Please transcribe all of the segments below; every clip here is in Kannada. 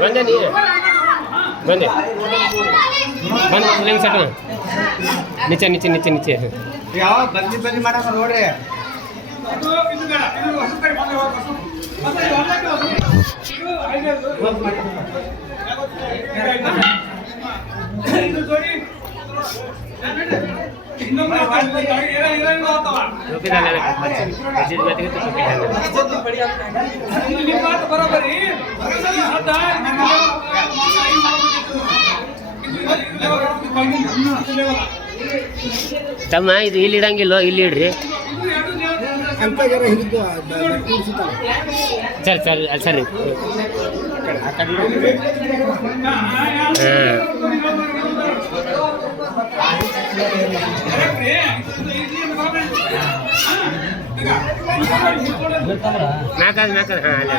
ಬಂದೆ ನೀ ಬಂದೆ ಬಂದು ಹೆಂಗೆ ಸಟ ನಿಚೆ ನಿಚೆ ನಿಚೆ ನಿಚೆ ಯಾವ ಬನ್ನಿ ಮಾಡಮ್ಮ ನೋಡ್ರಿ ತಮ್ಮ ಇದು ಇಲ್ಲಿ ಇಡಂಗಿಲ್ಲ ಇಲ್ಲಿ ಇಡ್ರಿ ಸರಿ ಸರಿ ಸರಿ ನಾಲ್ಕಾದ ನಾಲ್ಕಾದ ಹಾಂ ಅಲ್ಲ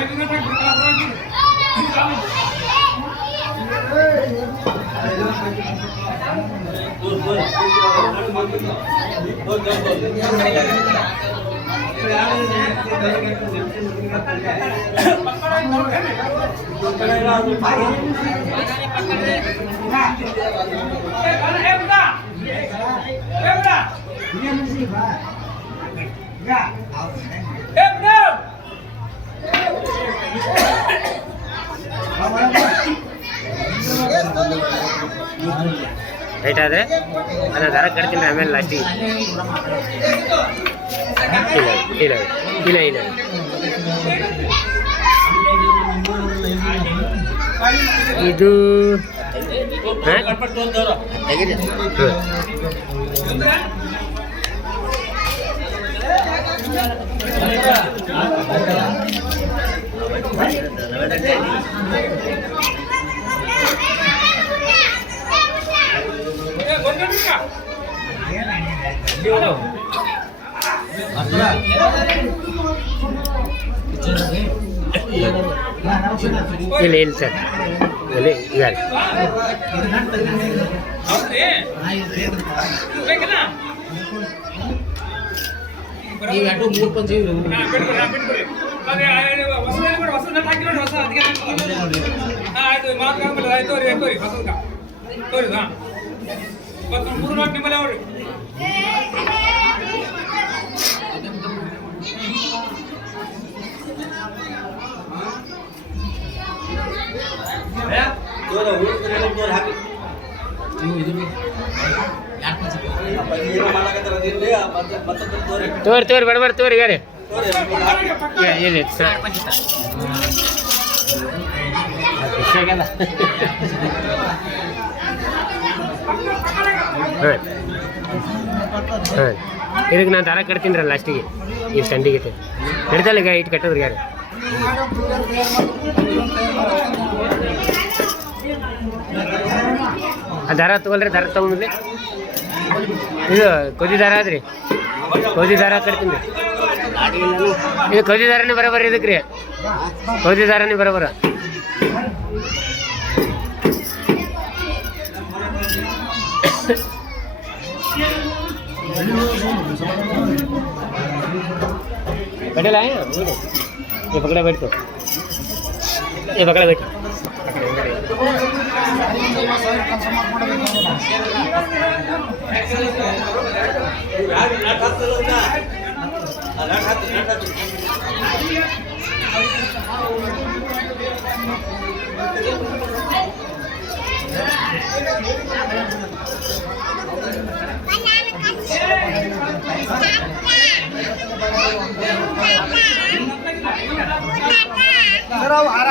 ರೈಟ್ ಆದರೆ ಅದನ್ನು ದರ ಕಟ್ತೀನಿ ಆಮೇಲೆ ಲಾಸ್ಟಿಗೆ ಇಲ್ಲ ಇಲ್ಲ ಇಲ್ಲ ಇದು ಇಲ್ಲ ಇಲ್ಲ ಸರ್ ಇಲ್ಲ ಇಲ್ಲ ತೋರಿ ತೋರಿ ಬಡಬಡ ತೋರಿ ಯಾರೇ ಇಲ್ಲ ಸರ್ ಹಾಂ ಇದಕ್ಕೆ ನಾನು ದಾರ ಕಟ್ತೀನಿ ರಲ್ಲ ಲಾಸ್ಟಿಗೆ ಈ ಸಂಡಿಗೆ ಹಿಡ್ದಲ್ಲ ಈಗ ಇಟ್ಟು ಕಟ್ಟೋದ್ರಿ ಯಾರು ಆ ದಾರ ತೊಗೊಳ್ರಿ ದಾರ ತೊಗೊಂಡ್ರಿ ಇದು ಕೊದಿ ದಾರ ಆದ್ರಿ ಕೊದಿ ದಾರ ಕಟ್ತೀನಿ ರೀ ಇದು ಕೊದಿ ದಾರನೇ ಬರೋಬರ ಇದಕ್ಕೆ ರೀ ಕೊದಿ ದಾರನೇ ಬರೋಬರ बैठेला है ये पकड़ा बैठ तो ये पकड़ा बैठ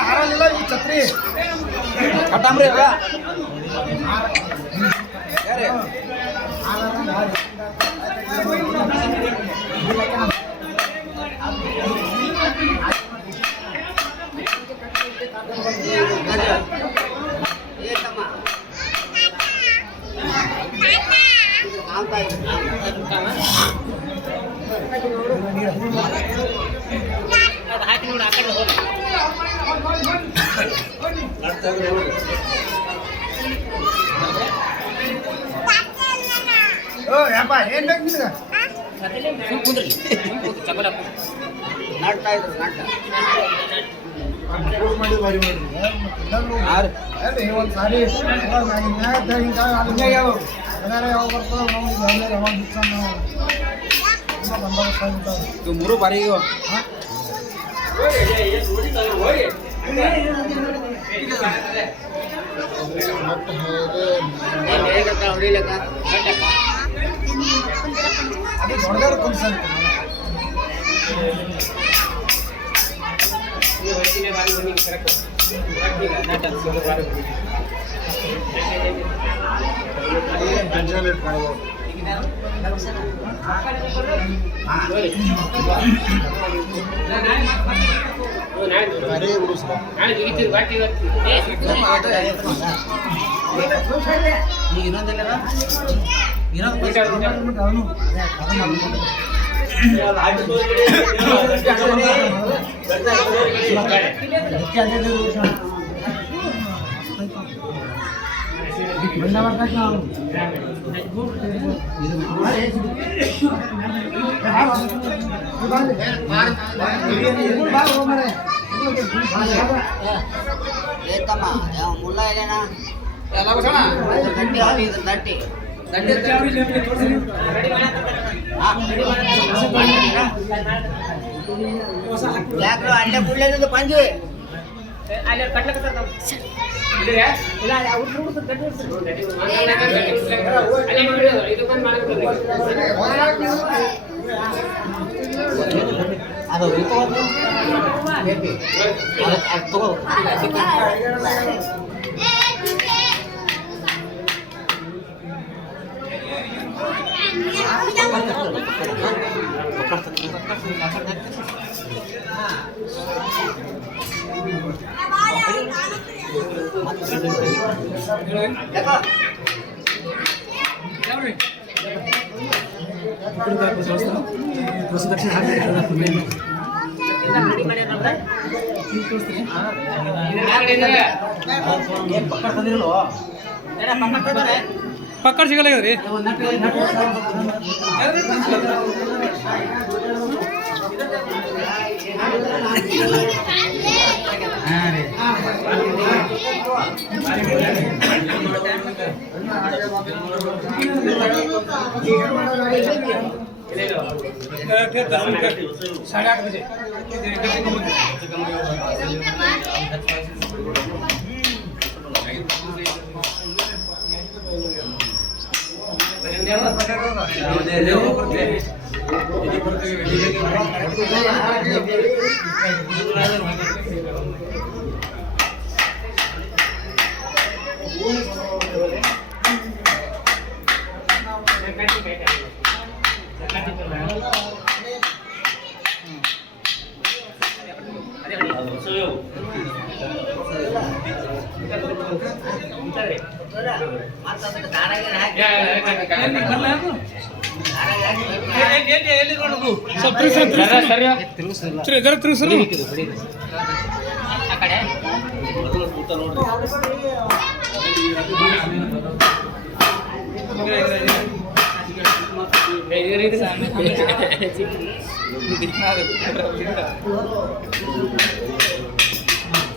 ಹಾರಲಿಲ್ಲ ಈ ಛತ್ರಿ ಕಟ್ಟಾಮ್ರಿ ಅಲ್ಲ ಏನ್ ಬೇಕು ನಿಮ್ಗೆ ನಾಡ್ತಾ ಇದ್ರು ನಾಟ ಮಾಡಿ ಬಾರಿ ಮಾಡ್ರಿ ಒಂದು ಸಾರಿ ಹಿಂಗೆ ಯಾವ ಯಾವಾಗ ಬರ್ತದೆ ಯಾವಾಗ ಬಿಚ್ಚ ಬಂದೋಬಸ್ತ್ ಮೂರು ಬಾರಿ ಅದು ದೊಡ್ಡದಾರ ಕುಂದ್ಸಂತ मुला ಅಲ್ಲೇ ಕುಳ್ಳಿರೋದು ಪಂಜು ಅಲ್ಲಿ ಪಕ್ಕಡ ಸಿಗಲ್ಲ ರೀ साढ़े 8 बजे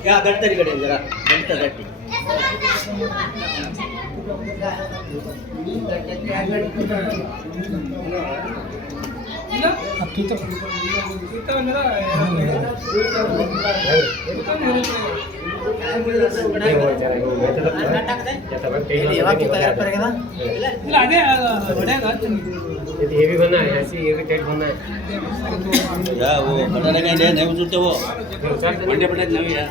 गडतरी कडे जरा गडतरी ये भी बना है ऐसी ये भी टाइट बना है या वो बनाने का नहीं उतरते वो बड़े बड़े नहीं यार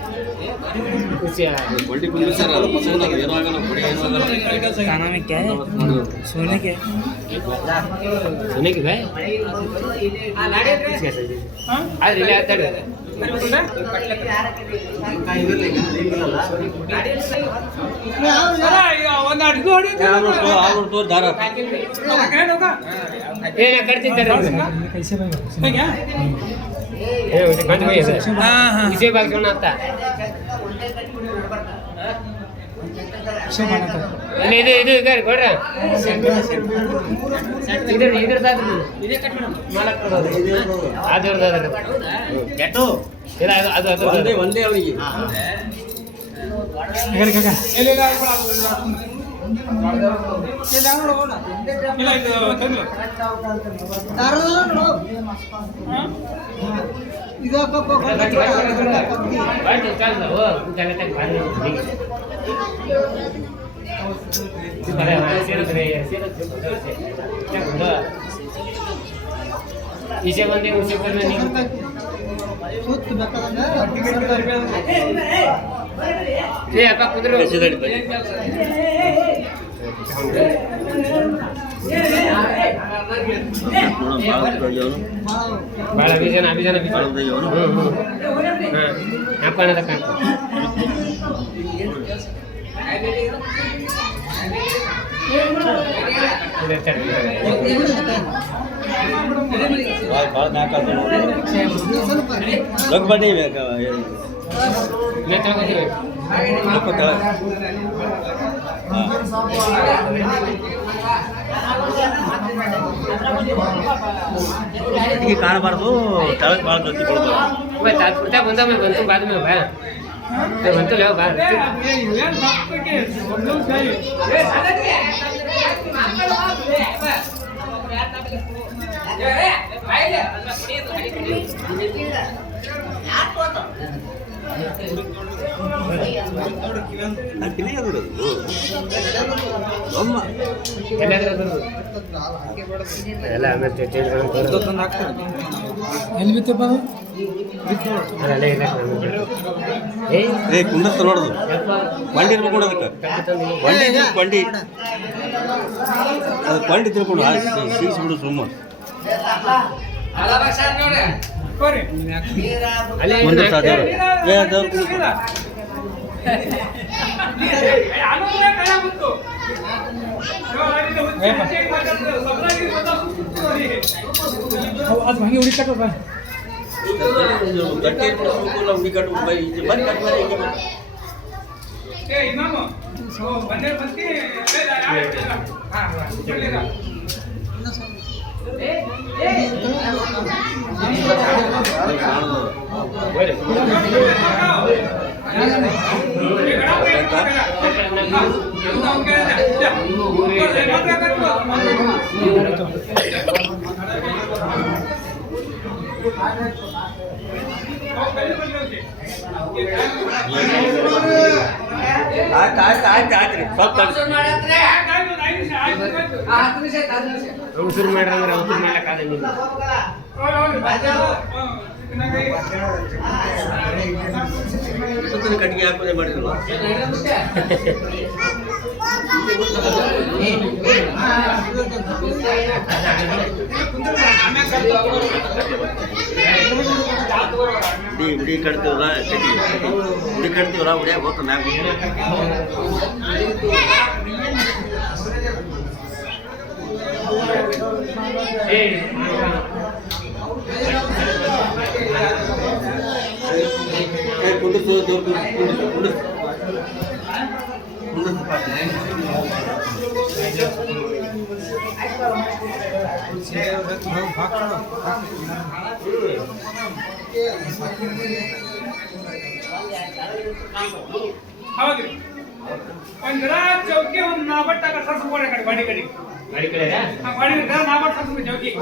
कुछ यार बड़ी पुलिस सर पसंद है ये वाला बड़े खाना में क्या है सोने के सुने की भाई हां आज ले आता है ಒಂದು ಅಡಿಗೆ ಹೊಡಿ तो दार ये ना करते इधर कैसे भाई ये उसे गंद भाई है हां हां इसे भाग सुना आता ಹಿಶೋಬ್ ಮಾಡತ್ತ ಅಲ್ಲಿ ಇದು ಈಗ ಕೊಡ್ರ ಇದ್ರದಾದ್ರಿ ಅದ್ರದಾದ್ರಿ ಕೆಟ್ಟು ಇಲ್ಲ ಅದು ಅದು ಒಂದೇ ಒಂದೇ ಅವನಿಗೆ ಹೇಳಿ ಕಾಕ ಇಲ್ಲ ಇಲ್ಲ ಇಲ್ಲ ಇದು ತಂದು इसे बंदे उसे करना नहीं ये आपका कुदरो बाला विजन अभिजन विजन हां आपना तक ಭಾಳ ನಾಲ್ಕು ಲಗ್ ಬನ್ನಿ मैं तक ಈಗ ಕಾಣಬಾರ್ದು ತಳಕ್ ಭಾಳ ಗತಿ ಕೊಡ್ಬಾರ್ದು मैं तात्पुरता बंदा मैं बनतू बाद में भाई तो बनतू ले बाहर ಎಲ್ಲ ಆಮೇಲೆ ಚೇಂಜ್ ಎಲ್ಲಿ ಬಿತ್ತಪ್ಪ ಅದೆಲ್ಲ ಇಲ್ಲ ಏ ಕುಂದರ್ತ ನೋಡುದು ಕೊಂಡಿ ಇರ್ಬೇಕು ನೋಡೋದಕ್ಕೆ ಕೊಂಡಿ ಅದು ಕೊಂಡಿ ತಿಳ್ಕೊಂಡು ಸಿಗಿಸ್ಬಿಡು ಸುಮ್ಮ ಕುಂದರ್ ಸಾಧ್ಯ ಏ ದೇವ್ರು ಅದು ಹಂಗೆ ಹುಡುಕಪ್ಪ ಗಟ್ಟಿ ಇರ್ಬಿಡ್ಬೇಕು ನಾವು ಹುಡುಕಾಟ ಬಂದು ಕಟ್ ಮಾಡಿ ಹಿಂಗೆ ಮಾಡಿ ಆಯ್ತು ರೀ ಸ್ವಲ್ಪ ಅವಸರು ಮಾಡ್ರಂದ್ರೆ ಅವಸರು ಮಾಡ್ಲಿಕ್ಕಾಗಂಗಿಲ್ಲ ಕಟ್ಟಿಗೆ ಹಾಕೋದೇ ಮಾಡಿದ್ರು ಉಡಿ ಕಟ್ತೀವಲ್ಲ ಉಡಿ ಕಟ್ತೀವಲ್ಲ ಉಡಿಯಾಗ ಹೋಗ್ತ ಮ್ಯಾಗ ಕುಂದಿರ್ತು ಹೌದ್ರಿ ಒಂದ್ ಗಿಡ ಚೌಕಿ ಒಂದ್ ನಾಬಟ್ಟ ಸರ್ಸ್ಕೊಡೆ ಕಡೆ ಬಾಡಿ ಕಡೆ ಗಾಡಿ ಕಡೆ ಬಾಡಿ ಕಡೆ ನಾಬಟ್ಟ ಸರ್ಸ್ಕೊಡೆ ಚೌಕಿ